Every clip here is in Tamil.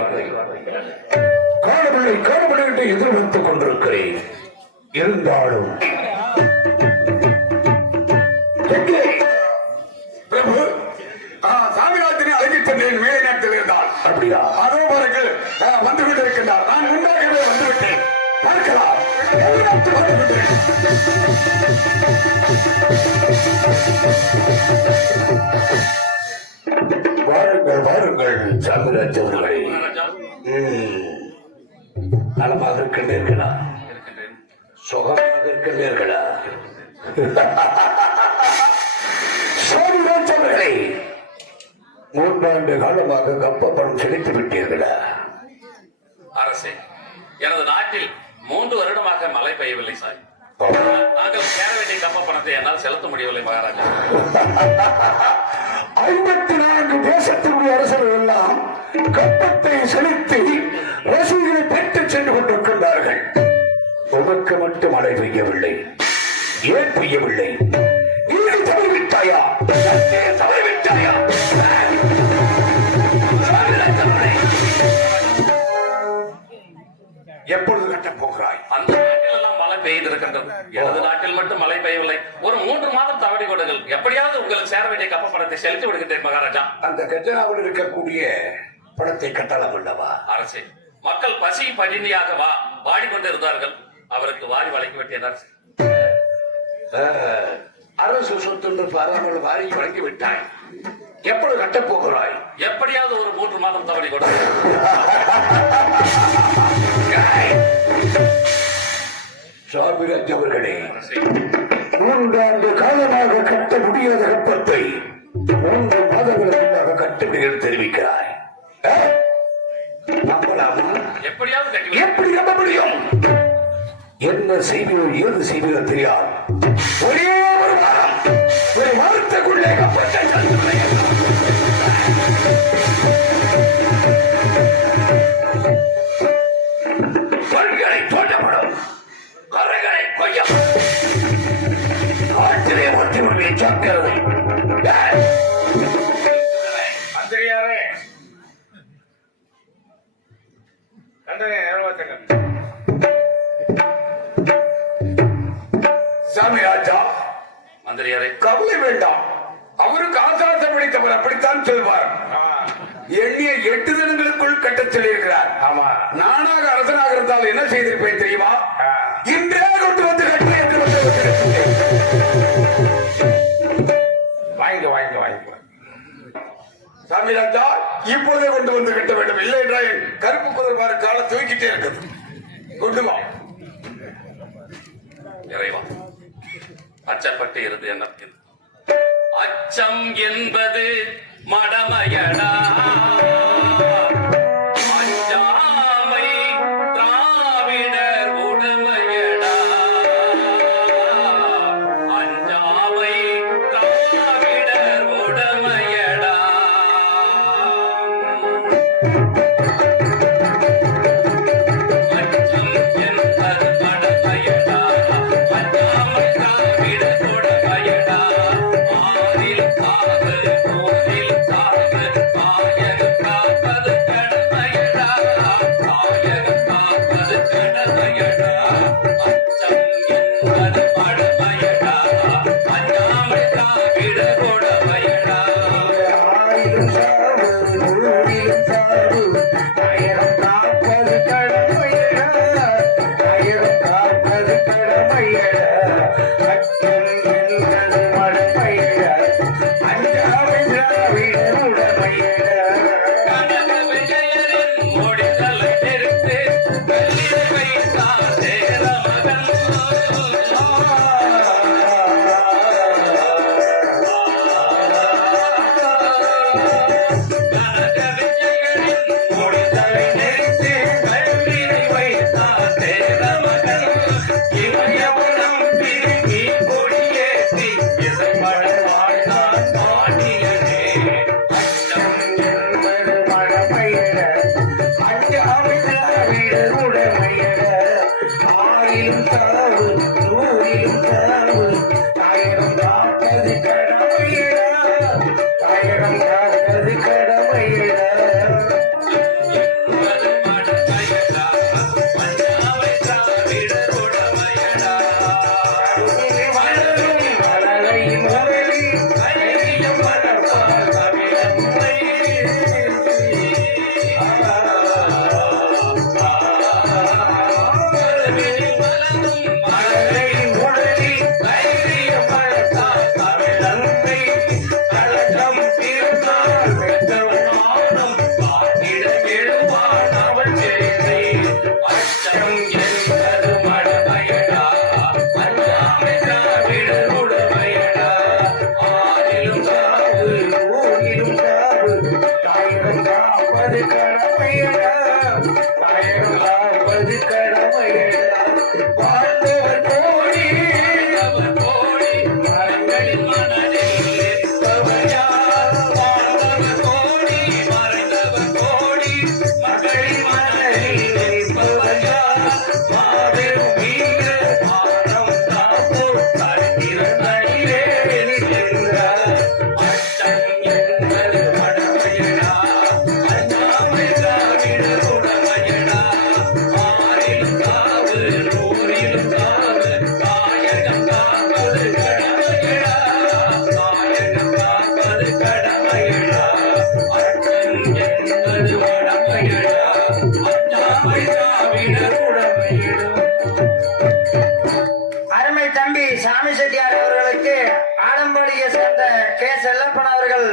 வரை காணவில்லை என்று எதிர்பார்த்துக் கொண்டிருக்கிறேன். இருந்தாலும் பிரபு, சாமிநாதனை அழைத்துச் சென்றேன். மேலே நேரத்தில் இருந்தால் அப்படியா? அதோ பாருங்கள், வந்து கொண்டிருக்கின்றார். நான் முன்னாகவே வந்துவிட்டேன். பார்க்கலாம். வாருங்கள் வாருங்கள் சாமிராஜ் அவர்களே. நலமாக இருக்கின்றீர்களா? சுகமாக இருக்கின்றீர்களா? சாமிராஜ் அவர்களே, 3 ஆண்டு காலமாக கப்ப பணம் செலுத்தி விட்டீர்களா? அரசே, எனது நாட்டில் 3 வருடமாக மழை பெய்யவில்லை சார். நாங்கள் சேர வேண்டிய கப்ப பணத்தை என்னால் செலுத்த முடியவில்லை மகாராஜா. 54 தேசத்தினுடைய அரசர்கள் எல்லாம் கப்பத்தை செலுத்தி ரசீதை பெற்று சென்று கொண்டிருக்கின்றார்கள். உமக்கு மட்டும் மழை பெய்யவில்லை. ஏன் பெய்யவில்லை? இல்லை தவறிவிட்டாயா? தவறிவிட்டாயா? எப்பொழுது கட்டப் போகிறாய்? அந்த நாட்டில் எல்லாம் மழை பெய்திருக்கின்றது. எனது நாட்டில் மட்டும் மழை பெய்யவில்லை. ஒரு 3 மாதம் தவறி கொடுங்கள். எப்படியாவது உங்களுக்கு சேர வேண்டிய கப்ப பணத்தை செலுத்தி விடுகின்றேன் மகாராஜா. அந்த கஜனாவில் இருக்கக்கூடிய பணத்தை கட்டலாம் அல்லவா? அரசே, மக்கள் பசி பட்டினியாக வாடிக்கொண்டிருந்தார்கள். அவருக்கு வாரி வழங்கி விட்டேன் அரசே. அரசு சொத்து என்று பாராமல் வாரி வழங்கி விட்டாய். எப்பொழுது கட்டப் போகிறாய்? எப்படியாவது ஒரு 3 மாதம் தவறி கொடுங்கள். சாமிராஜ் அவர்களே, 3 ஆண்டு காலமாக கட்ட முடியாத கப்பத்தை 3 மாதங்களுக்கு கட்டுவீர்கள் தெரிவிக்கிறாய். நம்பலாமா? எப்படியாவது எப்படி நம்ப முடியும்? என்ன செய்வீரோ ஏது செய்வீரோ தெரியாது. ஒரே ஒரு வாரம், ஒரு வாரத்துக்குள்ளே கப்பத்தை பல்களை தோட்டப்படும், கரைகளை கொய்யும், காற்றிலே ஒட்டி விடுவே சக்கரவை. மந்திரியாரே, சாமிராஜா, மந்திரியாரே, கவலை வேண்டாம். அவருக்கு ஆசாசம் பிடித்தவர் அப்படித்தான் சொல்வார். எண்ணிய 8 தினங்களுக்குள் கட்டச் சொல்லியிருக்கிறார். ஆமா, நானாக அரசனாக இருந்தால் என்ன செய்திருப்பேன் தெரியுமா? இன்றே கொண்டு வந்து கட்டி என்று வாங்க சாமிராஜா, இப்பொழுதே கொண்டு வந்து கட்ட வேண்டும். இல்லை என்றால் கருப்பு குதிரை கால தூக்கிட்டே இருக்குது. கொண்டு வா. இறைவா, அச்சப்பட்டு இருந்து என்ன அச்சம் என்பது மடமையடா, அஞ்சாமை திராவிடர் உடமையடா, அஞ்சாமை திராவிடர் உடமையடா. அச்சம் என்பது மடமையடா, அஞ்சாமை திராவிடர் உடமையடா. ஆறில் காவு நூலில் காவு காயகம் காப்பது கடமையடா, காயகம் காப்பது கடமையடா. அச்சம் என்பது மடமையடா, அஞ்சாமை திராவிடர் உடமையடா. கனக விஜயரின் முடிதலை நிறுத்து, கல்லிடை வைத்தார் சேர மகன். கனக விஜயரின் முடிதலை நிறுத்து, கல்லிடை வைத்தார் சேர மகன். இமயபுரம் திரும்பி கொடியேற்றி இசைப்பட வாழ்ந்தான் பாண்டியனே. அச்சம் என்பது மடமையட, அஞ்சாமை திராவிடர் உடமையட. ஆயிலும் சாவு நூறிலும் சாவு, ஆயிரம் காப்பது கடமையட, ஆயிரம் காப்பது கடமையட. சாமி செட்டியார் அவர்களுக்கு ஆலம்பாடியை சேர்ந்த கே செல்லப்பன் அவர்கள்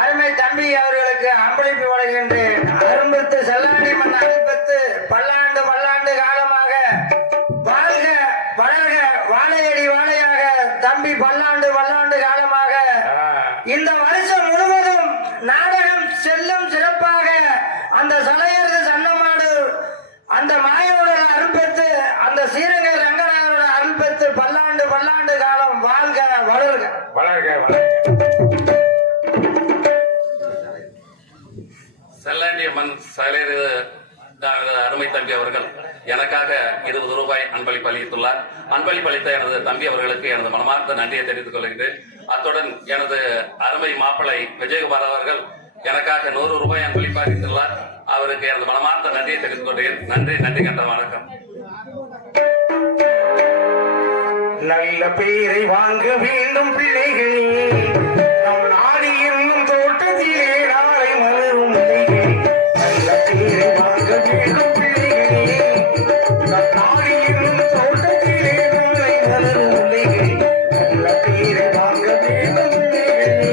அருமை தம்பி அவர்களுக்கு அன்பளிப்பு வழங்குகின்றேன். அரும்பத்து செல்லாண்டி மண் அரும்பத்து பல்லாண்டு பல்லாண்டு காலமாக வாழ்க வளர்க வாழையடி வாழையாக தம்பி பல்லாண்டு பல்லாண்டு காலமாக இந்த வருஷம் முழுவதும் நாடகம் செல்லும் சிறப்பாக அந்த சலையரது சன்னமாடு அந்த மாயோட அரும்பத்து அந்த சீரங்க ரங்கநாதரோட அரும்பத்து பல்லாண்டு பல்லாண்டு காலம் வாழ்க வளர்க வளர்க வளர்க. செல்லாண்டிய மண் சலையர் அருமை தம்பி அவர்கள் எனக்காக 20 ரூபாய் அன்பளிப்பு அளித்துள்ளார். அன்பளிப்பு அளித்த எனது தம்பி அவர்களுக்கு எனது மனமார்ந்த நன்றியை தெரிவித்துக் கொள்கின்றேன். அத்துடன் எனது அருமை மாப்பிள்ளை விஜயகுமார் அவர்கள் எனக்காக 100 ரூபாய் அன்பளிப்பு அளித்துள்ளார். அவருக்கு எனது மனமார்ந்த நன்றியை தெரிவித்துக் கொள்கிறேன். நன்றி நன்றி கண்ட வணக்கம். நல்ல பேரை வாங்க வேண்டும் பிள்ளைகளே, நம் நாடு என்னும் தோட்டத்திலே நாளை மலரும் மலைகளே. நல்ல பேரை வாங்க வேண்டும் பிள்ளைகளே, நம் நாடு என்னும் தோட்டத்திலே நாளை மலரும் மலைகளே. நல்ல பேரை வாங்க வேண்டும் பிள்ளைகளே.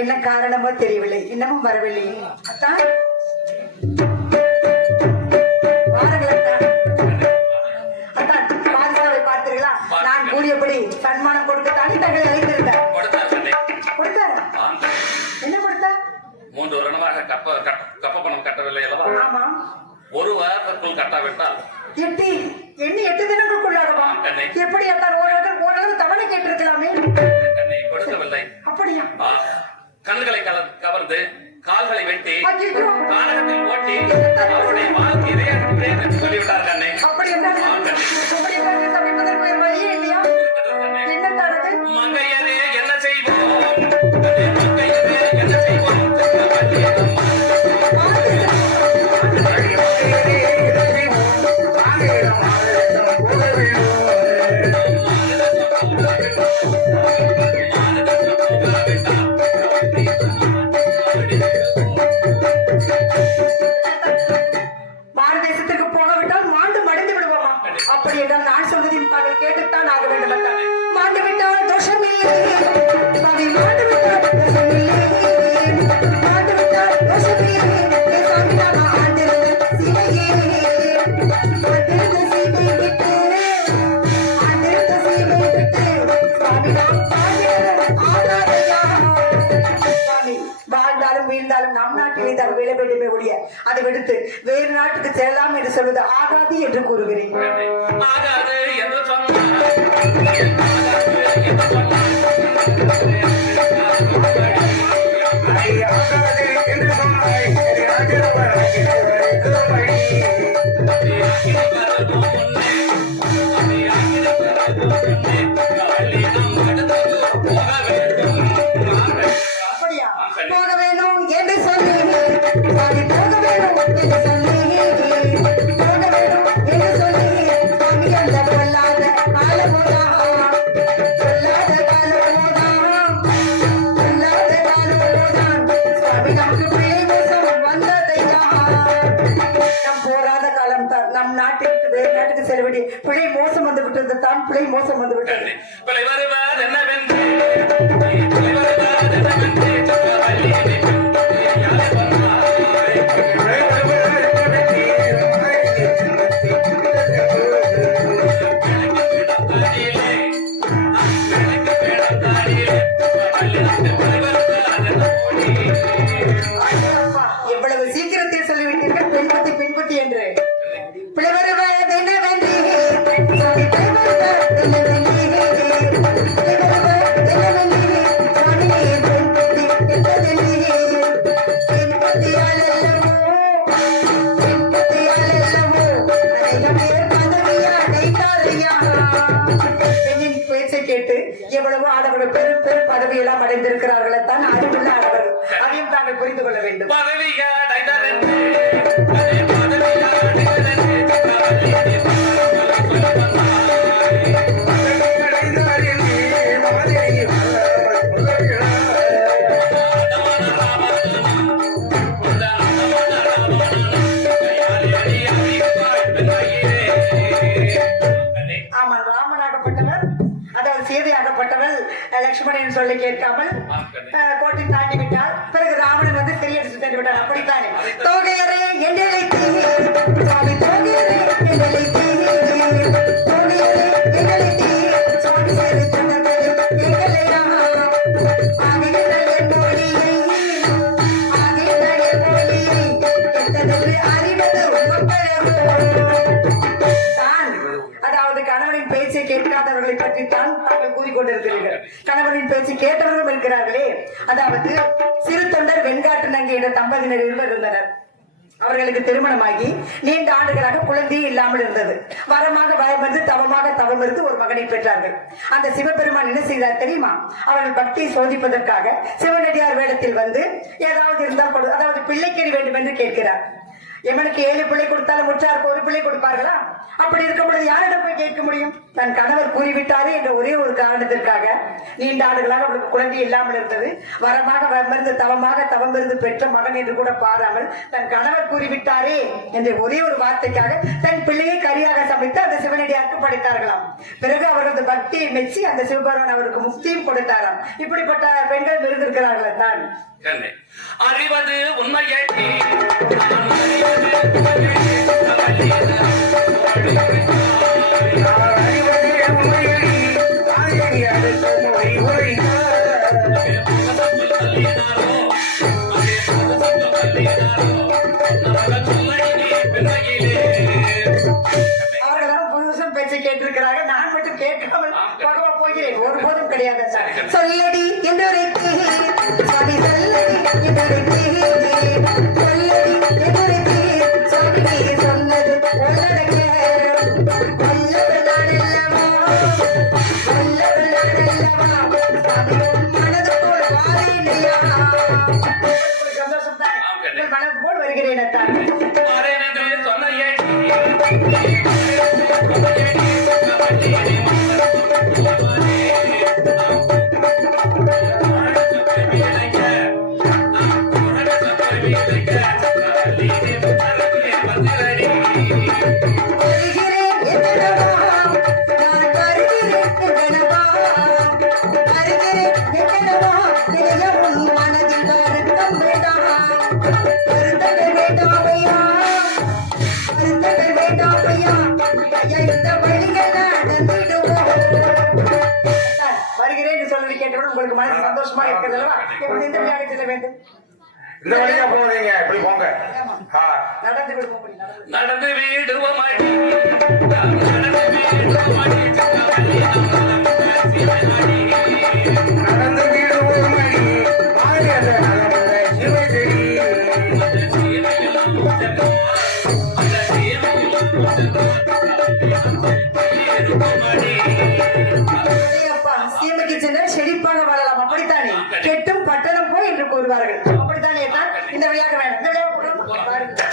என்ன காரணமோ தெரியவில்லை, இன்னமும் வரவில்லை. அத்தான் அத்தான் பாதுகாவை பார்த்தீர்களா? நான் கூறியபடி சன்மானம் கொடுக்கத்தானே தங்களை அழைத்திருந்தார். கொடுத்தாரா? என்ன கொடுத்தார்? 3 வருடமாக கப்ப பணம் கட்டவில்லை அல்லவா? ஆமா. ஒரு வாரத்திற்குள் கட்டாவிட்டால் எண்ணி 8 தினங்களுக்குள்ளாகவா? எப்படி அத்தான் ஓரளவு தவணை கேட்டிருக்கலாமே. கொடுக்கவில்லை. அப்படியா? கண்களை கவர்ந்து கால்களை வெட்டி கானகத்தில் ஓட்டி அவருடைய வாழ்க்கையை சொல்லிவிட்டார் கண்ணை. அப்படி என்றால் அப்படி என்றால் நான் சொல்வதையும் தாங்கள் கேட்டுத்தான் ஆக வேண்டும் அத்தான். மாண்டு விட்டால் தோஷம் இல்லை சுவாமி, மாண்டு விட்டால் தோஷம் இல்லை, மாண்டு விட்டால் தோஷம் இல்லை சாமி, நாம ஆண்டிருந்த சீமையே, ஆண்டிருந்த சீமை விட்டு, ஆண்டிருந்த சீமை விட்டு சுவாமி நாம் ஆகாதையா. சுவாமி, வாழ்ந்தாலும் வீழ்ந்தாலும் நம் நாட்டிலே தான் விழ வேண்டுமே ஒழிய அதை விடுத்து வேறு நாட்டுக்கு செல்லலாம் என்று சொல்வது ஆகாது என்று கூறுகிறேன். ஆகாது என்று சொன்னார், ஆகாது என்று சொன்னார். ஆகாது என்று சொன்னாய் ராஜரவனுக்கு வழி. அப்படியா? போக வேணும் என்று சொல்லி சாமி, போக வேணும் என்று சொல்லி, போக வேணும் என்று சொல்லி சாமி, அந்த பொல்லாத காலமோதா, பொல்லாத காலமோதான், பொல்லாத காலமோதான் சுவாமி, நமக்கு பிழை மோசம் வந்ததையா. நம் போராத காலம் தான், நம் நாட்டை விட்டு வேறு நாட்டுக்கு செல்ல வேண்டிய பிழை மோசம் வந்து விட்டது தான், பிழை மோசம் வந்து விட்டது. பிழை வருவார் என்னவென்று, பிழை வருவார் என்னவென்று சக்கரவள்ளி யாரை சொன்னார். எவ்வளவு சீக்கிரத்தில் சொல்லிவிட்டீர்கள் பெண்பத்தி பெண்பத்தி என்று. பிளவருவது என்னவென்று சுவாமி, பிளவருவது என்னவென்று, பிளவருவது என்னவென்று சுவாமி, பெண்பத்தி என்பதென்று, பெண்பத்தியால் அல்லவோ, பெண்பத்தியால் அல்லவோ அநேகம் பேர் பதவியா அடைந்தாரையா. பெண்ணின் பேச்சை கேட்டு எவ்வளவோ ஆடவர்கள் பெரும் பெரும் பதவியெல்லாம் அடைந்திருக்கிறார்களே தான், அறிவுள்ள ஆடவர்கள். அதையும் தாங்கள் புரிந்து கொள்ள வேண்டும். பதவியா டைட்டரென்று, அதே பதவியா டைட்டரென்று சக்கரவள்ளி ஆமாம், ராமனாகப்பட்டவர், அதாவது சீதையாகப்பட்டவள் லட்சுமணன் சொல்லி கேட்காமல் கோட்டை தாண்டி விட்டார். பிறகு ராவணன் வந்து தெரியடிச்சு சென்று விட்டார். அப்படித்தானே? தோகையரே எண்டழைத்து சுவாமி, தோகையரே எண்டழைத்து, தோகையரே எண்டழைத்து சுவாமி, சேவை தந்தது எங்களையா. ஆகின்ற என் மொழியை, ஆகின்ற என் மொழியை எத்தனை அறிவது தான். அதாவது கணவனின் பேச்சை கேட்காதவர்களை பற்றி தான் தாங்கள் கூறிக்கொண்டிருக்கிறீர்கள். கணவனின் பேச்சு கேட்டவர்களும் இருக்கிறார்களே. அதாவது சிறு தொண்டர் வெண்காட்டு நங்கை என்ற தம்பதியினர் இருவர் இருந்தனர். அவர்களுக்கு திருமணமாகி நீண்ட ஆண்டுகளாக குழந்தையே இல்லாமல் இருந்தது. வரமாக வரமிருந்து தவமாக தவம் இருந்து ஒரு மகனை பெற்றார்கள். அந்த சிவபெருமான் என்ன செய்தார் தெரியுமா? அவர்கள் பக்தியை சோதிப்பதற்காக சிவனடியார் வேடத்தில் வந்து ஏதாவது இருந்தால் அதாவது பிள்ளைக்கறி வேண்டும் என்று கேட்கிறார். எவனுக்கு 7 பிள்ளை கொடுத்தாலும் முற்றாருக்கு 1 பிள்ளை கொடுப்பார்களா? அப்படி இருக்கும் பொழுது யாரிடம் போய் கேட்க முடியும்? தன் கணவர் கூறிவிட்டாரே என்ற ஒரே ஒரு காரணத்திற்காக நீண்ட ஆண்டுகளாக அவளுக்கு குழந்தை இல்லாமல் இருந்தது. வரமாக வரமிருந்து தவமாக தவம் இருந்து பெற்ற மகன் என்று கூட பாராமல் தன் கணவர் கூறிவிட்டாரே என்ற ஒரே ஒரு வார்த்தைக்காக தன் பிள்ளையை கரியாக சமைத்து அந்த சிவனடியாருக்கு படைத்தார்களாம். பிறகு அவரது பக்தியை மெச்சி அந்த சிவபெருமான் அவருக்கு முக்தியும் கொடுத்தாராம். இப்படிப்பட்ட பெண்கள் இருந்திருக்கிறார்கள் தான். அறிவது உண்மையை அவர்களாம் புதுசம் பேச்சை கேட்டிருக்கிறார்கள். நான் மட்டும் கேட்காமல் போகவா போகிறேன்? ஒருபோதும் கிடையாது சார். சொல்லடி என்றுரைத்து சுவாமி, சொல்லடி என்றுரைத்து, சொல்லடி என்றுரைத்து சுவாமி, நீ சொன்னது உள்ளடங்க வல்லவள் நான் அல்லவா, வல்லவள் நான் அல்லவா சுவாமி, உன் மனது போல் வாரேனையா. சந்தோஷம் தான். உங்கள் மனது போல் வருகிறேன் அத்தான். சொன்ன வருகிறேன் என்றவா தொந்தரவு வேண்டாம் ஐயா ஐயா இந்த வழிகள் நடந்திடுவோம் வருகிறேன் என்று சொல்லி கேட்டவுடன் உங்களுக்கு மனசு சந்தோஷமா இருக்கிறது அல்லவா எப்படி இந்த விளையாட செல்ல வேண்டும் இந்த வழியா போவீங்க இப்படி போங்க நடந்து விடுவோம் நடந்து வீடுவோம் அடி நடந்து வீடுவோம் அடி நடந்து வீடுவோம் அடி ஆரியத நலமுறை சிவகிரி அப்பா சீமைக்கு சென்றால் செழிப்பாக வாழலாம் அப்படித்தானே கெட்டும் பட்டணம் போய் என்று கூறுவார்கள் அப்படித்தானே தான் இந்த விளையாட வேண்டாம் இந்த விளையாட பாருங்கள்.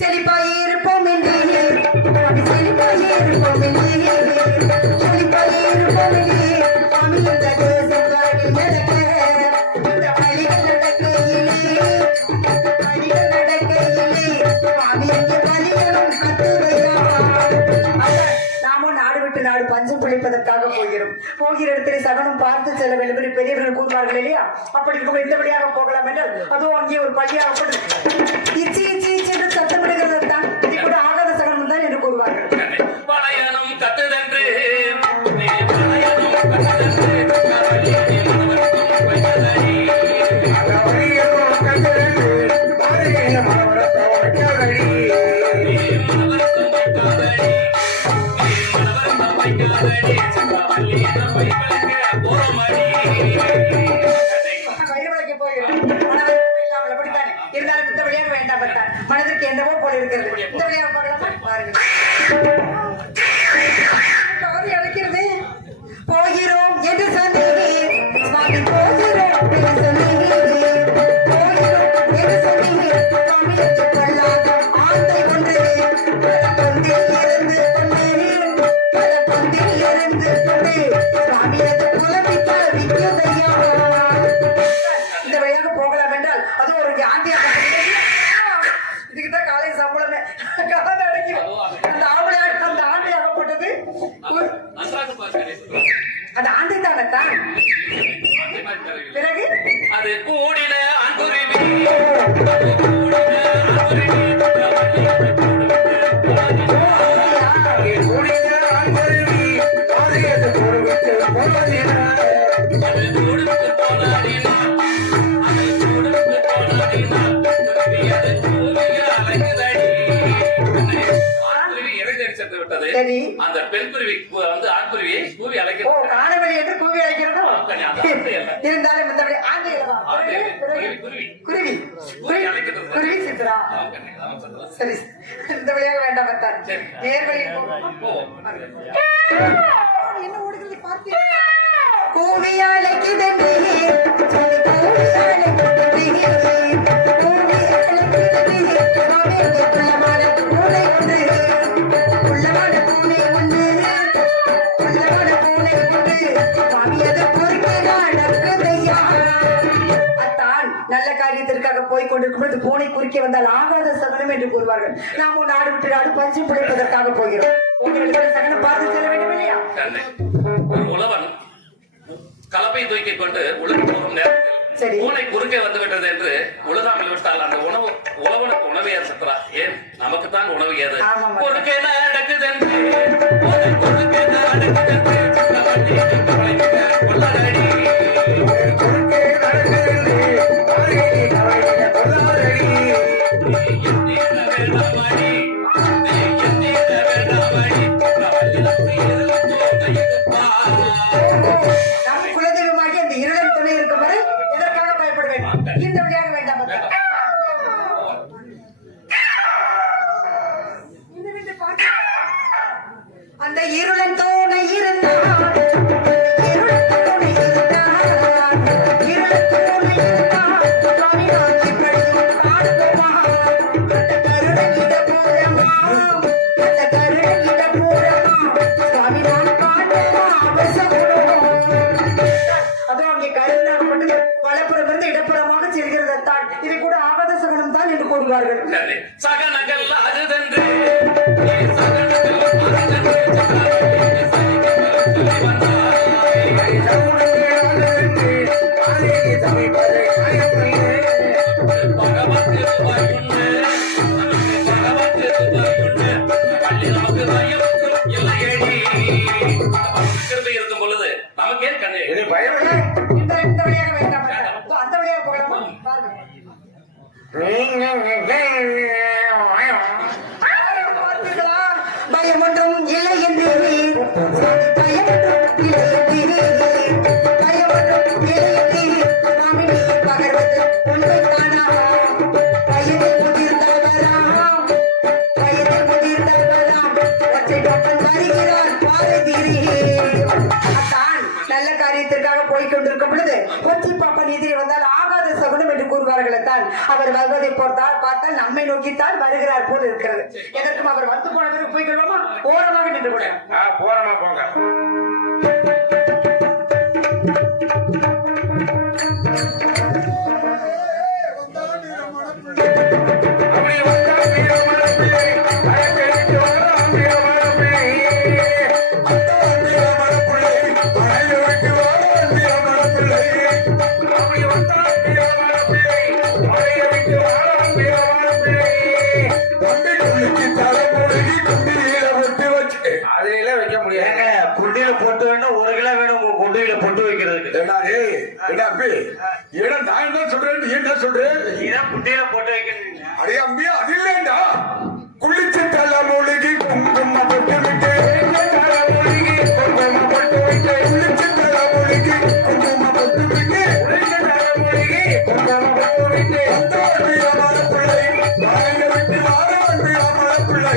செழிப்பாய் இருப்போம் என்று செழிப்பாய் இருப்போம் என்று செழிப்பாய் இருப்போம் என்று சுவாமி இந்த தேசம் வாழ்வில் நடக்க இந்த வழிகள் நடக்கையிலே வழிகள் நடக்கையிலே சுவாமி இந்த வழிகளும் கத்துதையா நாமும் நாடு விட்டு நாடு பஞ்சம் பிழைப்பதற்காக போகிறோம் போகிற இடத்திலே சகனம் பார்த்து செல்ல வேண்டும் என்று பெரியவர்கள் கூறுவார்கள் இல்லையா அப்படி இருக்கும் எந்த வழியாக போகலாம் என்றால் அதுவும் அங்கே ஒரு பள்ளியாக இச்சி இச்சி இச்சி என்று சத்தமிடுகிறது தான் இது கூட ஆகாத சகனம் தான் என்று கூறுவார்கள் பழையனும் கத்துதன்று பழையனும் கத்துதன்று மனவர்க்கும் வைத்ததடி அந்த வழியோ கண்டது ஆரிய மனவரத்தை வைக்காதடி மனவர்க்கும் வைக்காதடி மனவர்க்கும் வைக்காதடி சிவவல்லி நம்மை வளர்க்க போறமடி வயிறுவளைக்கு போகிறோம் மனதிற்கு இல்லாமல் அப்படித்தானே இருந்தாலும் இந்த விளையாட வேண்டாம் என்றார். மனதிற்கு என்னவோ போல இருக்கிறது இந்த விளையாட பார்க்கலாமா பாருங்கள் காது அழைக்கிறது போகிறோம் என்று சொன்னீர் சுவாமி போகிறோம் என்று சொன்னீர் போகிறோம் என்று சொன்னீர் சுவாமி என்று கொள்ளாத ஆந்தை கொண்டது பல பொந்தில் இருந்து கொண்டு பல பொந்தில் இருந்து கொண்டு சுவாமி என்று குலமிக்க விற்கிறதையா இந்த வழியாக போகலாம் என்றால் அது ஒரு ஆந்தியாக இதுக்குதான் காலை சம்பளமே காது அடைக்கும் அந்த ஆம்பளையாக அந்த ஆண்டை அகப்பட்டது நன்றாக பார்க்கிறேன் அந்த ஆண்டை தானத்தான் பிறகு அது கூடின அன்புரிமை அது கூடின அன்புரிமை கூடிய ஆண்களுவி ஆரியத்தை கொடுத்து போவதில்லை அது கூடுக்கு போனாடினான் அது கூடுக்கு போனாடினான் அது கூறிய அலைக்குதடி ஆண்குருவி இறைதரிசத்து விட்டது சரி. அந்த பெண் குருவி வந்து ஆண்குருவியை கூவி ஓ அழைக்கிறது காணவெளி என்று கூவி அழைக்கிறதோ இருந்தாலும் இந்த ஆண்டை குருவி குருவி குருவி கூவி அழைக்கிறது குருவி சித்ரா சரி இந்த வழியாக வேண்டாம் பார்த்தார் சரி. நேர்வழியில் போவோம் போவோம் என்ன ஓடுகிறது பார்த்தீங்க கூவி அழைக்குதே சொல்லி கூவி அழைக்குதே கூவி அழைக்குதே சுவாமி உள்ளமான பூனை ஒன்று உள்ளமான பூனை ஒன்று உள்ளமான பூனை ஒன்று சுவாமி அதை பொறுக்கே நடக்குதையா அத்தான் நல்ல காரியத்திற்காக போய் கொண்டிருக்கும் பொழுது பூனை குறுக்கே வந்தால் ஆகாத சகனம் என்று கூறுவார்கள் நாமும் நாடு விட்டு நாடு பஞ்சம் பிழைப்பதற்காக போகிறோம் உங்களுக்கு சகனம் பார்த்து செல்ல வேண்டும் இல்லையா கண்ணே. ஒரு உழவன் கலப்பை தூக்கிக் கொண்டு உழவு போகும் நேரத்தில் சரி. பூனை குறுக்கே வந்து விட்டது என்று உலகாமல் விட்டால் அந்த உணவு உழவனுக்கு உணவு ஏன் சத்ரா ஏன் நமக்குத்தான் உணவு ஏது ஆமாம். குறுக்கே நடக்குதென்று பூனை குறுக்கே நடக்குதென்று சிவவல்லி நம்மை கொல்லதடி. கொடுக்கே நடக்கிறது ஆரிய கவலையை கொள்ளாதடி எண்ணீர வேண்டாமடி எண்ணீர வேண்டாமடி சிவவல்லி நம்மை எதிர்த்து இருப்பா. நம் குலதெய்வமாகி அந்த இருளன் துணை இருக்கும் வரை எதற்காக பயப்பட வேண்டும் இந்த வழியாக வேண்டாம் அக்கா. அந்த இருளன் தோணை இருந்தால் இருளன் தோணை இருந்தால் இருளன் தோணை இருந்தால் சுவாமி நான் இப்படியும் காணுமா அந்த கருடனிட பூரமா அந்த கருடனிட பூரமா சுவாமி நான் காணுமா அவசரம் அதுவும் அங்கே கருணாகப்பட்டது வலப்புறம் இருந்து இடப்புறமாக செல்கிறது தான் இது கூட ஆகாத சகனம் தான் என்று கூறுவார்கள் சரி. சகனங்கள் அதுதென்று சகனங்கள் அதுதென்று சக்கரவர்த்தி சொல்லி வந்தாய். சகுனங்கள் ஆரிய சமைப்பதை ஆயப்பில்லை வாய்ப்புண்டு நமக்கு பகவத்து தாயுண்டு பள்ளி நமக்கு பயமும் இல்லையடி கிருபை இருக்கும் பொழுது நமக்கே கண்ணு இது பயம் இல்லை. இந்த வழியாக வேண்டாம் அந்த வழியாக போகலாமா பாருங்க பார்த்தீர்களா? பயம் ஒன்றும் இல்லை என்றீர்கள். பயம் ஒன்றும் இல்லை என்றீர்கள். பயம் ஒன்றும் இல்லை என்றீர்கள். மாமினி பகர்வது உண்மைதானா? வயதில் முதிர்ந்தவராம். வயதில் முதிர்ந்தவராம். ஒற்றை பக்கம் வருகிறார் பாரதிரி. அத்தான் நல்ல காரியத்திற்காக போய்க் கொண்டிருக்கும் பொழுது ஒற்றை பாப்பன் எதிரி வந்தால் ஆகாத சகுனம் என்று கூறுவார்கள். தான் அவர் வருவதை பார்த்தால் நம்மை நோக்கித்தான் வருகிறார் போல் இருக்கிறது. எதற்கும் அவர் வந்து போன பிறகு போய் கொள்வோமா? ஓரமாக நின்று கூட போறமா போங்க. அப்படி வந்தா வீரமான பிள்ளை, அழைத்து வரும் வீரமான பிள்ளை. வீரமான பிள்ளை, அழைத்து வரும் வீரமான பிள்ளை. அப்படி வந்தா வீரமான பிள்ளை, அழைத்து வரும் வீரமான பிள்ளை. கொண்டு குளிக்கு தலைமுடிக்கு குண்டியில ஒட்டி வச்சு அதையெல்லாம் வைக்க முடியாது. குண்டியில போட்டு வேணும், 1 கிலோ வேணும் உங்க குண்டியில பொட்டு வைக்கிறதுக்கு. நான் என்ன சொல்றேன், நீ என்ன சொல்ற? இதான் குண்டியில போட்டு வைக்கிறது. அடே அம்பி, அது இல்லைண்டா. குளிச்சு தலைமுடிக்கு குங்கும பொட்டு விட்டு, தலைமுடிக்கு குங்கும பொட்டு விட்டு, குளிச்சு தலைமுடிக்கு குங்கும பொட்டு விட்டு, குளிச்சு தலைமுடிக்கு குங்கும பொட்டு விட்டு, வந்தோர் வீரமான பிள்ளை, வாங்க விட்டு வாரோர் வீரமான பிள்ளை.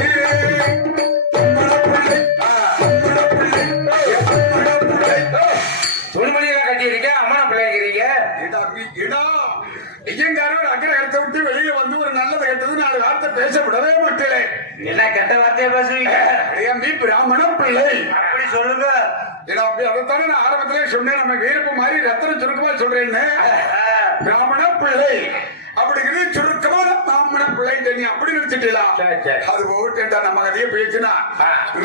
பொம்மன பிள்ளை, பொம்மன பிள்ளை, பொம்மன பிள்ளை. துணிமணியெல்லாம் கட்டியிருக்கேன், அம்மன பிள்ளைங்கிறீங்க. ஐயங்காரர் அக்கிரகத்தை விட்டு வெளியில வந்து ஒரு நல்லது கெட்டது 4 வார்த்தை பேச விடவே மாட்டேன். என்ன கெட்ட வார்த்தையை பேசுவீங்க? அம்பி பிராமண பிள்ளை அப்படி சொல்லுங்க. ஏன்னா அப்படி அதைத்தானே நான் ஆரம்பத்திலே சொன்னேன். நம்ம வீரப்பு மாதிரி ரத்தன சுருக்கமா சொல்றேன்னு. பிராமண பிள்ளை அப்படிங்கிறது சுருக்கமா பிராமண பிள்ளை நீ அப்படி நினைச்சிட்டீங்களா? அது போட்டா நம்ம கதையை பேச்சுனா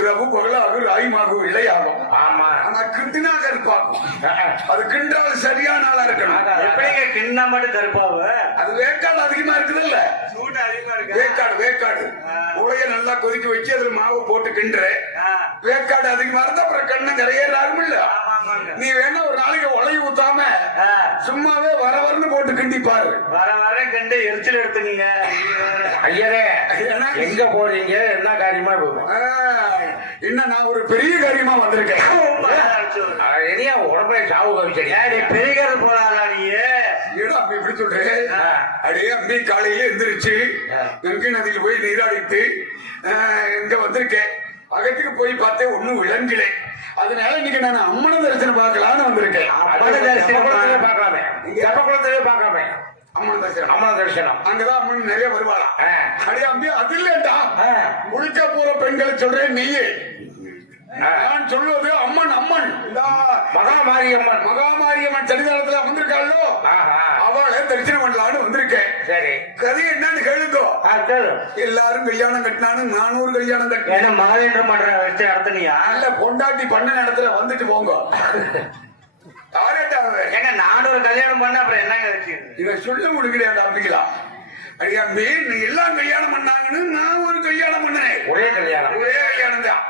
ரகு பகல அது ராய்மாகும் இல்லையாகும். ஆமா, ஆனா கிருத்தினாக இருப்பாகும். அது கிண்டால் சரியான ஆளா இருக்கணும். எப்படிங்க கிண்ண மட்டும் கருப்பாவு? அது வேக்காடு அதிகமா இருக்குது இல்ல? சூடு அதிகமா இருக்கு. வேக்காடு உலைய நல்லா கொதிக்க வச்சு அதுல மாவு போட்டு கிண்டுற. வேக்காடு அதிகமா இருந்தா அப்புறம் கண்ணு கரையேறாகும் இல்ல? நீ வேணா ஒரு நாளைக்கு உலைய ஊத்தாம சும்மாவே வரவரன்னு போட்டு கிண்டி பாரு. வர வர கிண்டு எரிச்சல் எடுத்துக்கீங்க. ஐயரே எங்க போறீங்க? என்ன காரியமா போகும்? இன்னும் நான் ஒரு பெரிய காரியமா வந்திருக்கேன். எதையா உடம்புல சாவு கவிச்சடி பெரிய போறாளா நீ? அப்படி இப்படி சொல்றேன். அப்படியே அம்பி காலையில எந்திரிச்சு கங்கை நதியில் போய் நீராடிட்டு இங்க வந்திருக்கேன். அகத்துக்கு போய் பார்த்தேன், ஒண்ணும் விளங்கலை. அதனால இன்னைக்கு நான் அம்மன தரிசனம் பார்க்கலான்னு வந்திருக்கேன். அம்மன தரிசனம் பார்க்கலாமே, கர்ப்பகுளத்திலே பார்க்காம அம்மன தரிசனம் அங்கதான் அம்மன் நிறைய வருவாளா? அப்படியே அம்பி அது இல்லட்டா, குளிக்க போற பெண்களை சொல்றேன். நீயே நான் சொல்லுவது அம்மன் மகாமாரியம்மன் சன்னிதானத்துல வந்திருக்காளோ, அவளை தரிசனம் பண்ணலான்னு வந்திருக்கேன். சரி, கதை என்னன்னு கேளுங்கோ. எல்லாரும் கல்யாணம் கட்டினானு 400 கல்யாணம் கட்டின மாதேந்திரம் பண்ற வச்சு நடத்தினியா? இல்ல, பொண்டாட்டி பண்ண இடத்துல வந்துட்டு போங்க. ஏங்க 400 கல்யாணம் பண்ண அப்புறம் என்னங்க வச்சு இவன் சொல்ல முடியாது. அப்படிங்களா? அடியா நீ எல்லாம் கல்யாணம் பண்ணாங்கன்னு நான் ஒரு கல்யாணம் பண்ணேன். ஒரே கல்யாணம் தான்.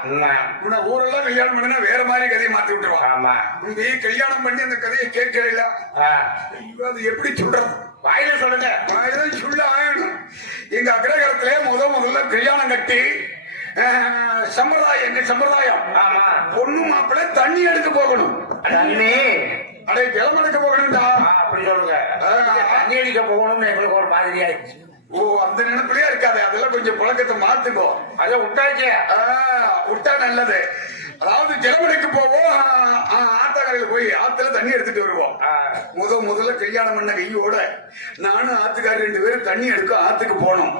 ஊரெல்லாம் கல்யாணம் பண்ணா வேற மாதிரி கதையை மாத்தி விட்டுருவான். ஆமா, நீ கல்யாணம் பண்ணி அந்த கதையை கேட்கல. அது எப்படி சொல்றது? வாயில சொல்லுங்க. வாயில சொல்ல ஆகணும். எங்க அக்ரகாரத்திலே முதல்ல கல்யாணம் கட்டி சம்பிரதாயம், எங்க சம்பிரதாயம். ஆமா, பொண்ணு மாப்பிள்ளை தண்ணி எடுக்க போகணும். தண்ணி அடே ஜலம் எடுக்க போகணும்டா. அப்படி சொல்லுங்க. தண்ணி அடிக்க போகணும்னு எங்களுக்கு ஒரு மாதிரி ஆயிடுச்சு. ஓ, அந்த நினைப்பிலே இருக்காது. அதெல்லாம் கொஞ்சம் புழக்கத்தை மாத்துக்கோ. அத விட்டாச்சு, விட்டா நல்லது. அதாவது ஜலமடைக்கு போவோம், ஆத்தாக்கரையில போய் ஆத்துல தண்ணி எடுத்துட்டு வருவோம். முதல்ல கல்யாணம் பண்ண கையோட நானும் ஆத்துக்காரர் 2 பேரும் தண்ணி எடுக்க ஆத்துக்கு போனோம்.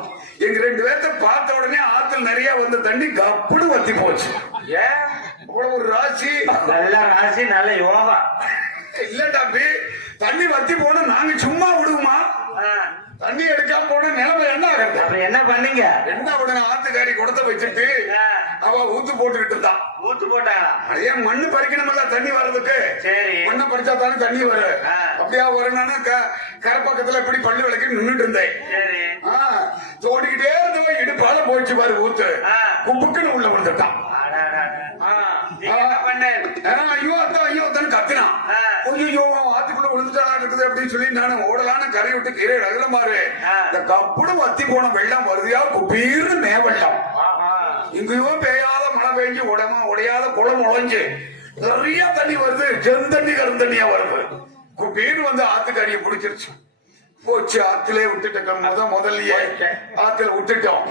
எங்க 2 பேர்த்த பார்த்த உடனே ஆத்துல நிறைய வந்த தண்ணி கப்புடு வத்தி போச்சு. ஏன் ஒரு ராசி? நல்ல ராசி, நல்ல யோகா. இல்ல தம்பி, தண்ணி வத்தி போன நாங்க சும்மா விடுவோமா? தண்ணி எடுக்காம போன நிலைமை என்ன ஆகிறது? என்ன பண்ணீங்க? என்ன உடனே ஆத்துக்காரி குடத்தை வச்சுட்டு அவ ஊத்து போட்டுக்கிட்டு இருந்தா. ஊத்து போட்டாங்களா? அதே மண்ணு பறிக்கணும்ல தண்ணி வர்றதுக்கு. சரி. மண்ணை பறிச்சா தானே தண்ணி வரும். அப்படியா வரணும்னா கரை பக்கத்துல இப்படி பள்ளி விளக்கி நின்னுட்டு இருந்தேன். சரி. தோண்டிக்கிட்டே இருந்தவன் இடுப்பால போயிடுச்சு பாரு ஊத்து. குப்புக்குன்னு உள்ள விழுந்துட்டான். ஐயோ அத்தான் ஐயோ அத்தான் கத்தினான். ஐயோ ஆத்துக்குள்ள விழுந்துட்டானா இருக்குது அப்படின்னு சொல்லி நானும் ஓடலான்னு கரை விட்டு கீரை அகல மாறு. இந்த கப்புடு வத்தி போன வெள்ளம் வருதியா குப்பீர்னு மேவெள்ளம். இங்கேயோ பெய்யாத மழை பெஞ்சு உடையாத குளம் உழைஞ்சு நிறைய தண்ணி வருது. செந்தண்ணி கருந்தண்ணியா வருது. குப்பீர்னு வந்து ஆத்துக்காரியை பிடிச்சிருச்சு. போச்சு ஆத்துல விட்டுட்டோம். முதல்லயே ஆத்துல விட்டுட்டோம்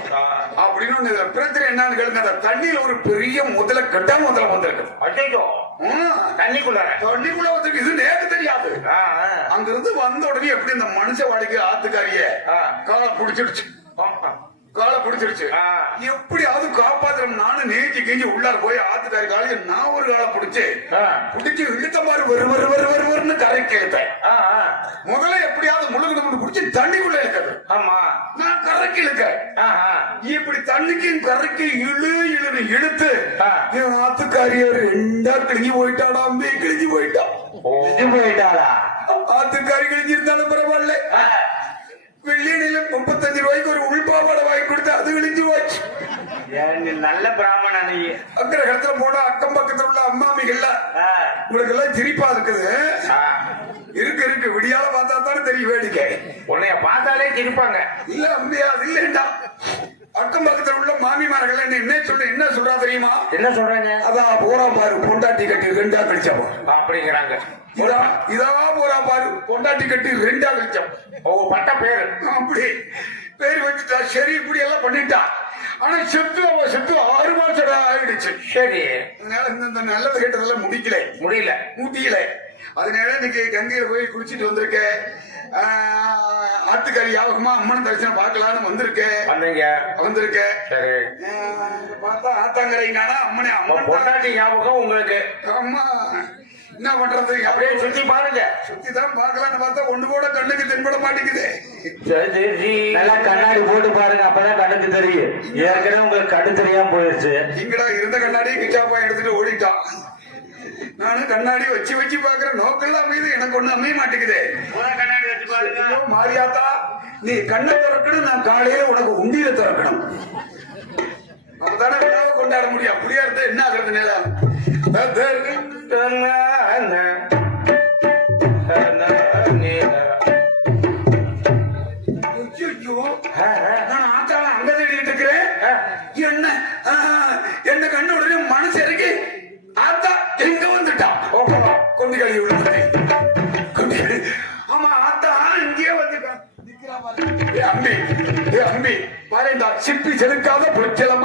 அப்படின்னு பிரச்சனை என்னன்னு கேளுங்க. அந்த தண்ணியில ஒரு பெரிய முதல கட்டா முதல்ல வந்திருக்கு. தண்ணிக்குள்ள வந்துருக்கு. இது நேருக்கு தெரியாது. அங்க இருந்து வந்த உடனே எப்படி இந்த மனுஷ வாடிக்கை ஆத்துக்காரிய காலை பிடிச்சிருச்சு. எப்படியாவது காப்பாத்திரம் நானும் நேஞ்சி கெஞ்சி உள்ளார போய் ஆத்துக்காரி காலையில் நான் ஒரு காலை பிடிச்சு இழுத்த மாதிரி வருன்னு கரைக்கு இழுத்தேன். முதல்ல எப்படியாவது முழுக்க பிடிச்சி தண்ணிக்குள்ள இழுக்கிறது. ஆமா நான் கரைக்கு இழுக்கிறேன். இப்படி தண்ணிக்கும் கரைக்கு இழுன்னு இழுத்து என் ஆத்துக்காரிய ரெண்டா கிழிஞ்சு போயிட்டாடா. அம்பே கிழிஞ்சு போயிட்டாளா? ஆத்துக்காரி கிழிஞ்சிருந்தாலும் பரவாயில்ல. வெள்ளியில 35 ரூபாய்க்கு ஒரு உள்பாவாடை வாங்கி கொடுத்து அது கிழிஞ்சு போச்சு. நல்ல பிராமணன். அக்கறை இடத்துல போனா அக்கம் பக்கத்துல உள்ள அம்மாமிகள்ல உங்களுக்கு எல்லாம் சிரிப்பா இருக்குது. இருக்கு விடியால பார்த்தா தானே தெரியும் வேடிக்கை. உன்னைய பார்த்தாலே சிரிப்பாங்க. இல்ல அம்பியா அது இல்லைண்டா. அக்கம் பக்கத்துல உள்ள மாமிமார்கள் என்ன சொல்றா தெரியுமா? என்ன சொல்றாங்க? அதான் போறா பாரு பொண்டாட்டி கட்டி ரெண்டா கழிச்சவா அப்படிங்கிறாங்க. இதா போறா பாரு பொண்டாட்டி கட்டி ரெண்டா கழிச்சோம். பட்ட பேரு அப்படி பேர் வச்சுட்டா. சரி இப்படி எல்லாம் பண்ணிட்டா. ஆனா செத்து 6 மாசம் ஆயிடுச்சு. சரி. அதனால இந்த நல்லது கேட்டதெல்லாம் முடியல. அதனால இன்னைக்கு கங்கையில போய் குளிச்சுட்டு வந்திருக்கேன். ஆத்துக்காரி யாபகமா அம்மன் தரிசனம் பார்க்கலான்னு வந்திருக்கேன். பார்த்தா ஆத்தாங்கரைங்கானா அம்மனே பொண்டாட்டி ஞாபகம் உங்களுக்கு. அம்மா என்ன பண்றது? அப்படியே சுத்தி பாருங்க. சுத்தி தான் பார்க்கலான்னு பார்த்தா ஒண்ணு கூட கண்ணுக்கு தென்பட மாட்டேங்குது. நல்லா கண்ணாடி போட்டு பாருங்க, அப்பதான் கண்ணுக்கு தெரியும். ஏற்கனவே உங்களுக்கு கண்ணு தெரியாம போயிருச்சு. இங்கடா இருந்த கண்ணாடியை கிச்சாப்பா எடுத்துட்டு ஓடிட்டான். நானும் கண்ணாடி வச்சு பாக்குற நோக்கெல்லாம் அமையுது. எனக்கு ஒண்ணு அமைய மாட்டேங்குது. கண்ணாடி வச்சு பாருங்க. மாரியாத்தா நீ கண்ணை திறக்கணும், நான் காலையில உனக்கு உண்டியில திறக்கணும். அப்பதானே விழாவை கொண்டாட முடியும். அப்படியா இருந்தா என்ன ஆகுறது? நேரம் நான் ஆத்தால அங்க தேடிட்டு இருக்கிறேன். என்ன கண்ணு உடனே மனசு இறக்கி ஆத்தா எங்க வந்துட்டான். கொண்டு கழுவி விழுந்து. ஆமா ஆத்தா இங்கே வந்துட்டான். அம்பி பாருண்டா சிப்பி செலுக்காத பொற்சிலை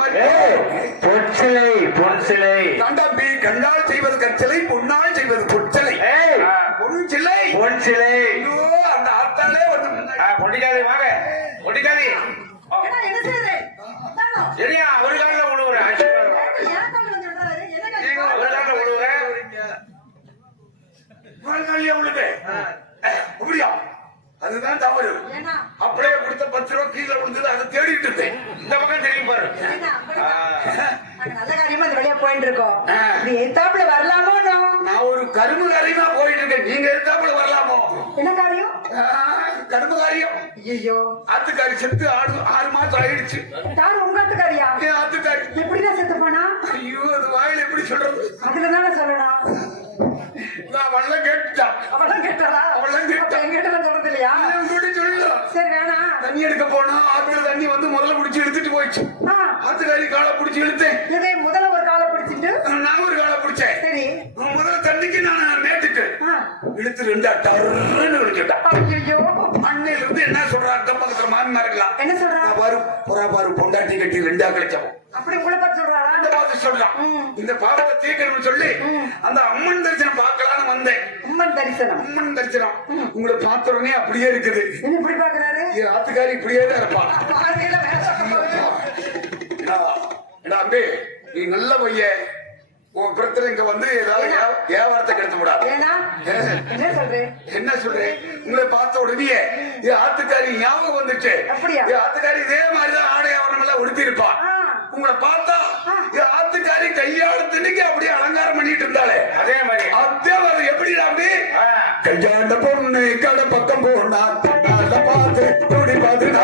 தாண்டாம்பி கண்ணால் செய்வது கற்சிலை, பொன்னால் செய்வது பொற்சிலை. பொன்சிலை அந்த ஆத்தாலே பொட்டிக்காளி வாங்க. பொட்டிக்காளி சரியா? ஒரு காலில் விழுவுறேன். அப்படியா? அதுதான் தவறு. அப்படியே கொடுத்த 10 ரூபாய் கீழே விழுந்தது. அதை தேடிட்டு இருந்தேன். இந்த பக்கம் தெரியும் பாரு. நல்ல காரியமா இந்த வழியா போயிட்டு இருக்கோம். எத்தாப்புல வரலாமோ? நான் ஒரு கரும்பு காரியமா போயிட்டு இருக்கேன். நீங்க எத்தாப்புல வரலாமோ? என்ன காரியம்? கரும்பு காரியம். ஐயோ ஆத்துக்காரி செத்து 6 மாசம் ஆயிடுச்சு. யாரு உங்க ஆத்துக்காரியா? ஆத்துக்காரி எப்படிதான் செத்து போனா? ஐயோ அது வாயில எப்படி சொல்றது? அதுலதானே சொல்லணும். நான் வள்ளம் கேட்டுட்டான். அவளும் கேட்டாரா? எங்கிட்ட சொல்றது இல்லையா? சொல்லு. சரி வேணாம். தண்ணி எடுக்க போனா ஆத்துல தண்ணி வந்து முதல்ல பிடிச்சி எடுத்துட்டு போயிடுச்சு. ஆத்துக்காரி காலை பிடிச்சி இழுத்தேன். முதல்ல ஒரு காலை பிடிச்சிட்டு நான் ஒரு காலை பிடிச்சேன். சரி முதல்ல தண்ணிக்கு நான் மேட்டுக்கு இழுத்து 2 டர்ன்னு விழிச்சுட்டான். அன்னையில இருந்து என்ன சொல்றா அக்கம் பக்கத்துல மாமிமார்களா? என்ன சொல்றா? பாரு பொண்டாட்டி கட்டி 2 கழிச்சோம். அப்படி உங்களை பார்த்து சொல்றாரா? சொல்றான். இந்த பாவத்தை தீர்க்கணும்னு சொல்லி அந்த அம்மன் தரிசனம் பார்க்கலான்னு வந்தேன். அம்மன் தரிசனம் உங்களை பார்த்த உடனே அப்படியே இருக்குது. இப்படி பாக்குறாரு. ஆத்துக்காரி இப்படியே தான் இருப்பான். அம்பே நீ நல்ல பையன். உன் பிரச்சனை இங்க வந்து ஏதாவது வியாபாரத்தை கெடுத்து விடாது. என்ன சொல்றேன்? உங்களை பார்த்த உடனே ஆத்துக்காரி ஞாபகம் வந்துச்சு. ஆத்துக்காரி இதே மாதிரிதான் ஆடை ஆவரணம் எல்லாம் உடுத்தி இருப்பான். உங்களை பார்த்தா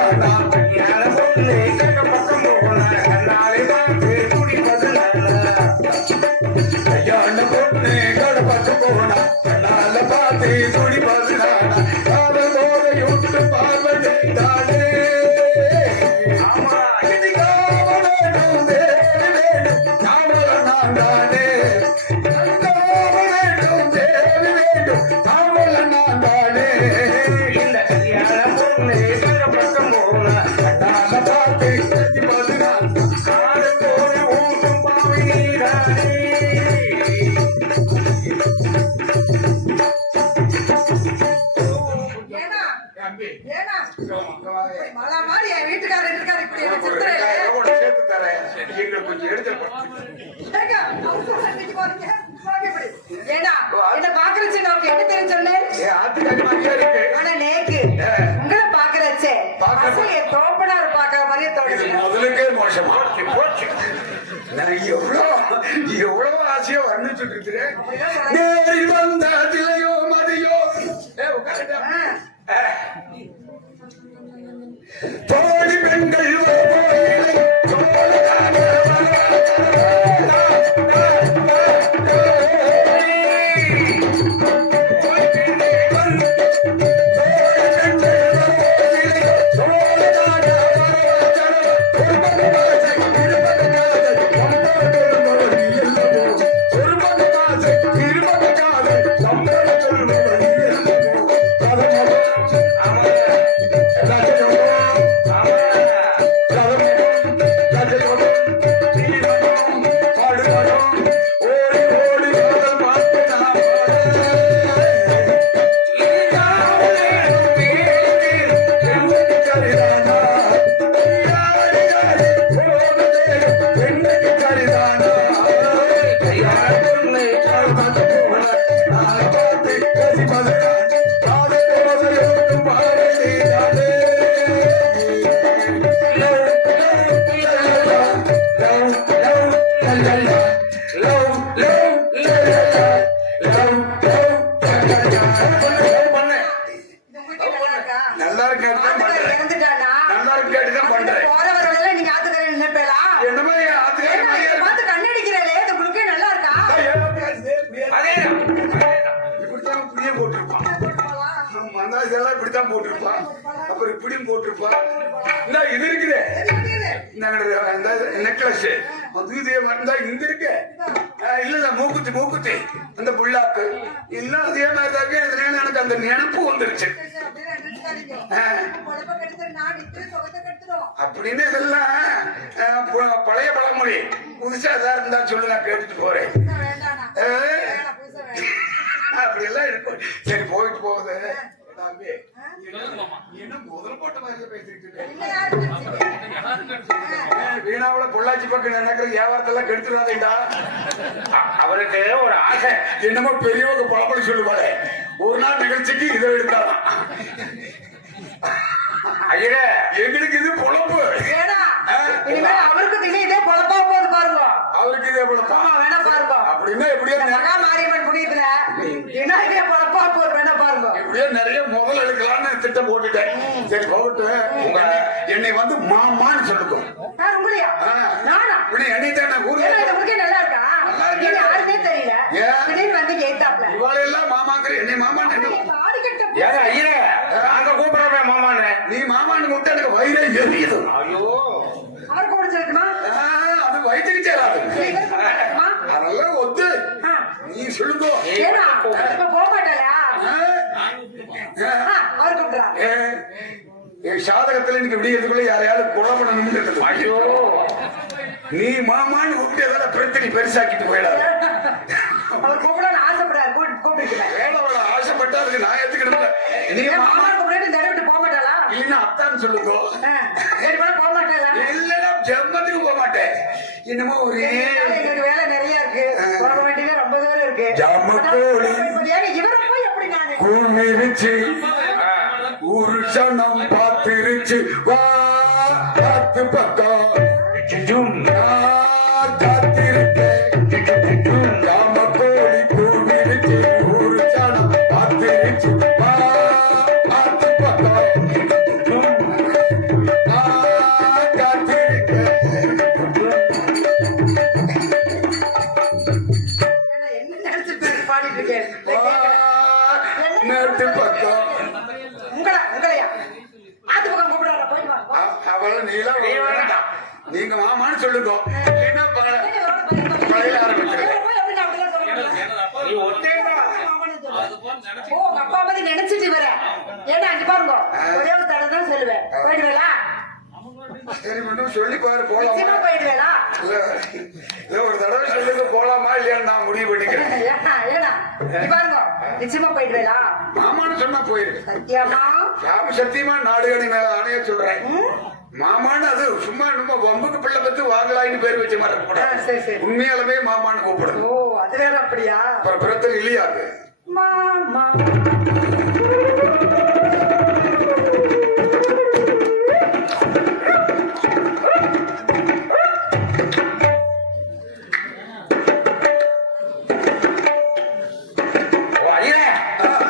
நானா கல்யாண பொண்ணு கண்ட பக்கம் போனா கண்ணாலே பார்த்து துடிப்பது நானா கல்யாண பொண்ணு கண்ட பக்கம் போனா கண்ணால பார்த்து துடிப்பது நானா காதல் போதையுட்டு பார்வதை தானே ஆமா இது காவல் வேணும் தேவி வேணும் காவல நான் தானே காவல் வேணும் தேவி வேணும் காவல நான் தானே இந்த கல்யாண பொண்ணு கண்ட பக்கம் போனா கண்ணால பார்த்து துடிப்பது நானா காதல் போதை ஊட்டும் பாவை நீதானே ஏனா தம்பி ஏனா மழை மாதிரி என் வீட்டுக்காரர் இருக்காரு இப்படி என்ன சித்திரையில சேர்த்து தரேன் எங்களுக்கு கொஞ்சம் எடுத்து ஏங்க, அவசரம் இன்னைக்கு போறீங்க. போங்க இப்படி. ஏன்னா, என்னை பாக்குறச்சு நமக்கு என்ன தெரியும் சொல்லு? ஆத்துக்காரி மாதிரியா இருக்கு ஆனா நேக்கு, உங்களை பாக்குறச்சே, பாக்குற- அசல் என் தோப்பனார் பாக்குற மாதிரியே இது தோணுச்சு. முதலுக்கே மோசமா போச்சு நான் எவ்வளவு ஆசையா வர்ணிச்சுட்டு இருக்கிறேன் நேரில் வந்த திலையோ மதியோ உட்காருடா. தோழி பெண்கள் கோயிலை தோழராக இது உங்களுக்கு நல்லா இருக்கா? நல்லா இருக்கேன் ஆத்துக்காரர் இறந்துட்டானா? நல்லா இருக்கேன் பண்றேன் போறவர்களெல்லாம் நீங்க ஆத்துக்காரர் நினைப்பேளா? என்னமே ஆத்துக்காரி ஏன்னா, மாதிரியா இதை பார்த்து கண்ணடிக்கிறீங்களே, இது உங்களுக்கே நல்லா இருக்கா? இப்படித்தான் இப்படியும் போட்டிருப்பான் ஆமா, இதெல்லாம் இப்படித்தான் போட்டிருப்பான் அப்புறம் இப்படியும் போட்டிருப்பான் இந்த இது இருக்குது இந்த நெக்லஸ் இது இந்த இங்க இருக்கு இல்ல மூக்குத்தி அந்த புல்லாக்கு எல்லாம் அதே மாதிரி தான் இருக்கு. இதுல எனக்கு அந்த நினைப்பு வந்துருச்சு அப்படியே நினைச்சுக்காதீங்க. குழப்ப கெடுத்து நான் நின்று சுகத்தை கெடுத்துடும். அப்படின்னு இதெல்லாம் பழைய பழமொழி புதுசா ஏதாவது இருந்தா சொல்லு நான் கேட்டுட்டு போறேன் வேண்டாண்ணா. வேணாம், புதுசா வேணாம். அப்படி எல்லாம் இருக்கும் சரி போயிட்டு போகுது தம்பி, என்ன முதல் போட்ட மாதிரி பேசிட்டு இருக்க? இல்ல, யாரு நினைச்சீங்க? வீணாவுல பொள்ளாச்சி பக்கம் நடக்கிற வியாபாரத்தெல்லாம் கெடுத்துடாதீங்கடா. அவருக்கு ஒரு ஆசை என்னமோ பெரியவங்க பழப்படி சொல்லுவாரு ஒரு நாள் நிகழ்ச்சிக்கு இதை எடுக்கலாம். ஐயா எங்களுக்கு இது பொழப்பு வேணா. இனிமேல் அவருக்கு திடீர் இதே பொழப்பா போகுது பாருங்க. அவருக்கு இதே பொழப்பா ஆமா, வேணா பாருங்க. அப்படின்னா எப்படியோ மகா மாரியம்மன் புண்ணியத்துல என்ன இதே பொழப்பா போகுது, வேணா பாருங்க. எப்படியோ நிறைய முதல் எடுக்கலாம்னு திட்டம் போட்டுட்டேன். சரி போகட்டு உங்க என்னை வந்து மாமான்னு சொல்லுங்க. யார் உங்களையா? நானா? இப்படி என்னை தான் நான் ஊர்ல ஏன்னா, இது உங்களுக்கே நல்லா இருக்கா? இருக்கு. இது யாருமே தெரியல. ஏன்? திடீர்னு வந்து கேட்டாப்ல. இவாளெல்லாம் மாமாங்கிற என்னை மாமான்னு என்ன? ஆடு கட்ட ஏங்க ஐயா நாங்க கூப்பிடுறோம் மாமான்னு நீ மாமான்னு கூப்பிட்டு எனக்கு வயிறே எரியுது. ஐயோ அவர் கூட சொல்லட்டுமா? அது வயிற்றுக்கு சேராது. அதெல்லாம் ஒத்து ஆ. நீ சொல்லுங்க. ஏன்னா, இப்ப போக மாட்டாளா? அவர் கூப்பிடுறா. என் சாதகத்துல இன்னைக்கு விடியறதுக்குள்ள யாரையாவது கொலை பண்ணணும்னு ஐயோ நீ மாமான்னு கூப்பிட்டு ஏதாவது பிரச்சனை பெருசாக்கிட்டு போயிடாது. அவர் கூப்பிடணும்னு ஆசைப்படுறாரு. கூப்பிட்டுக்கிறேன். வேலை ஆசைப்பட்டா அதுக்கு நான் ஏத்துக்கிட்டு நீ ஏன் மாமா மாமா கூப்பிட்டு இந்த விட்டு போக மாட்டாளா? இல்லைன்னா அத்தான்னு சொல்லுங்க. சரி, போக மாட்டாளா? இல்லைன்னா ஜென்மத்துக்கு போக மாட்டேன். என்னமோ ஒரே எங்களுக்கு வேலை நிறைய இருக்கு. போக வேண்டியது ரொம்ப தூரம் இருக்கு. ஜாமக்கோழி. ஏங்க, இவரை போய் எப்படி நானு? கூமிருச்சு ஒரு சனம் பார்த்திருச்சு வா பார்த்து பக்கம் காத்திருக்கேன் ராமக்கோழி கூமிருச்சு ஒரு சனம் பார்த்திருச்சு வா பார்த்து பக்கம் நீலாம் வேண்டாம். நீங்க மாமான்னு சொல்லுங்க. இல்லைன்னா பழைய ஆரம்பிச்சிருக்கேன். நீ ஒத்தேடா. ஓ, உங்க அப்பா மாதிரி நினைச்சிட்டு வர. ஏன்னா அங்க பாருங்க, ஒரே ஒரு தடவை தான் சொல்லுவேன். போயிடுவேலா? சரி மட்டும் சொல்லி பாரு போலாமா? நிச்சயமா போயிடுவேலா? இல்ல ஒரு தடவை சொல்லுங்க போலாமா இல்லையான்னு நான் முடிவு பண்ணிக்கிறேன். ஏன்னா இங்க பாருங்க, நிச்சயமா போயிடுவேலா? மாமான்னு சொன்னா போயிருக்கு. சத்தியமா? சத்தியமா நாடுகாணி மேல ஆணைய சொல்றேன். மாமான்னு அது சும்மா நம்ம வம்புக்கு பிள்ளை பத்து வாங்கலாயின்னு பேர் வச்ச மாதிரி சரி, சரி. இருக்கக்கூடாது. உண்மையாலுமே மாமான்னு கூப்பிடுது. ஓ, அது வேற அப்படியா? அப்புறம் பிறத்தல் இல்லையா அது? மாமா.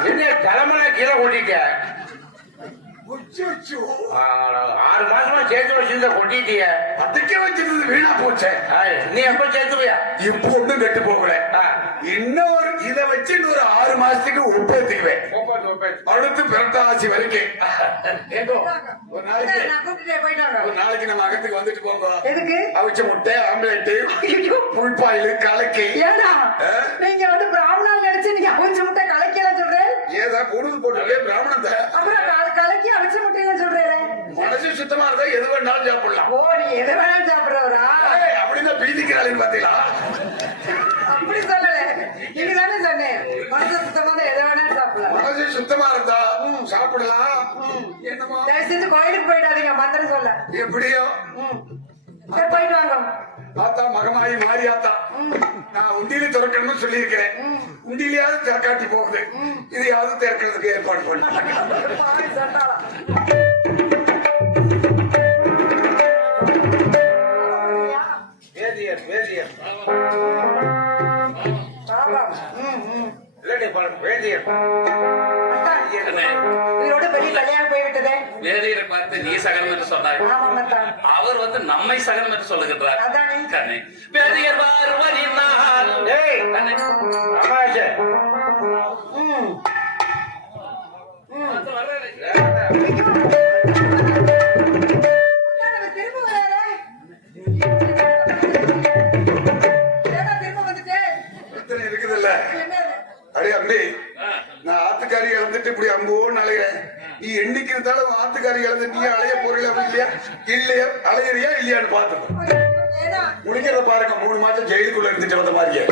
என்ன தலைமலை கீழே கொட்டிட்ட? உச்சோ, 6 மாசமா சேர்த்து வச்சிருந்த கொட்டிட்டிய. அதுக்கே வச்சிருந்தது வீணா போச்சே. நீ எப்ப சேர்த்துவியா? இப்ப ஒண்ணும் கெட்டு போகல. இன்னொரு இதை வச்சு இன்னொரு 6 மாசத்துக்கு உப்பேத்துக்குவேன். அடுத்து பிறட்டாசி வரைக்கும். ஒரு நாளைக்கு நான் கூப்பிட்டுட்டே போயிட்டு வாங்க. ஒரு நாளைக்கு நம்ம அகத்துக்கு வந்துட்டு போங்க. எதுக்கு? அவிச்ச முட்டை, ஆம்லெட், ஐயோ, புல்பாயில், கலக்கி. ஏடா நீங்க வந்து பிராமணால் நினைச்சு நீங்க அவிச்ச முட்டை கலக்கலாம் சொல்றேன். ஏதா பொருள் போட்டு பிராமணத்தை அப்புறம் கலக்கி அவிச்ச முட்டைன்னு சொல்றேன். மனசு சுத்தமா இருந்தா எது வேணாலும் சாப்பிடலாம். ஓ, நீ எதை வேணாலும் சாப்பிடுறவரா? அப்படிதான் பீதிக்கிறாளின்னு பாத்தீங்களா? அப்படி சொல்லல, நீங்க தானே சொன்னேன் மனசு சுத்தமா தான் எதை வேணாலும் சாப்பிடலாம். மனசு சுத்தமா இருந்தா சாப்பிடலாம். என்னமோ தயவு செஞ்சு கோயிலுக்கு போயிடாதீங்க, மந்திரம் சொல்ல. எப்படியோ சரி, போயிட்டு வாங்க. ஆத்தா மகமாயி மாறியாத்தா நான் உண்டியில திறக்கணும்னு சொல்லி இருக்கிறேன். உண்டியிலையாவது திறக்காட்டி போகுது. இதையாவது திறக்கிறதுக்கு ஏற்பாடு பண்ண. சட்டாளா. வேதியர் வேதியர் பாபா. இல்லடி வேதியர். இவரோட பெரிய கல்யாணம் போய்விட்டதே. வேதியரை பார்த்து நீ சகனம் என்று சொன்னார். ஆமா மத்தா. அவர் வந்து நம்மை சகனம் என்று சொல்லுகின்றார். அதானே. கண்ணே, வேதியர் வருவதினால் ஏய் கண்ணே, அமாஷ திரும்ப வராரே. திரும்ப வந்துட்டே. பிரச்சனை இருக்குதுல்ல. என்ன? அடே அம்பி, நான் ஆத்துக்காரி இழந்துட்டு இப்படி அம்போன்னு அலைகிறேன். நீ என்னைக்கு இருந்தாலும் ஆத்துக்காரி இழந்து நீ அலைய போறீங்களா இல்லையா? இல்லையா அலையறியா இல்லையான்னு பாத்துக்கோ. ஏன்னா முடிக்கிறத பாருங்க. 3 மாசம் ஜெயிலுக்குள்ள இருந்துட்டு வந்த மாதிரியே.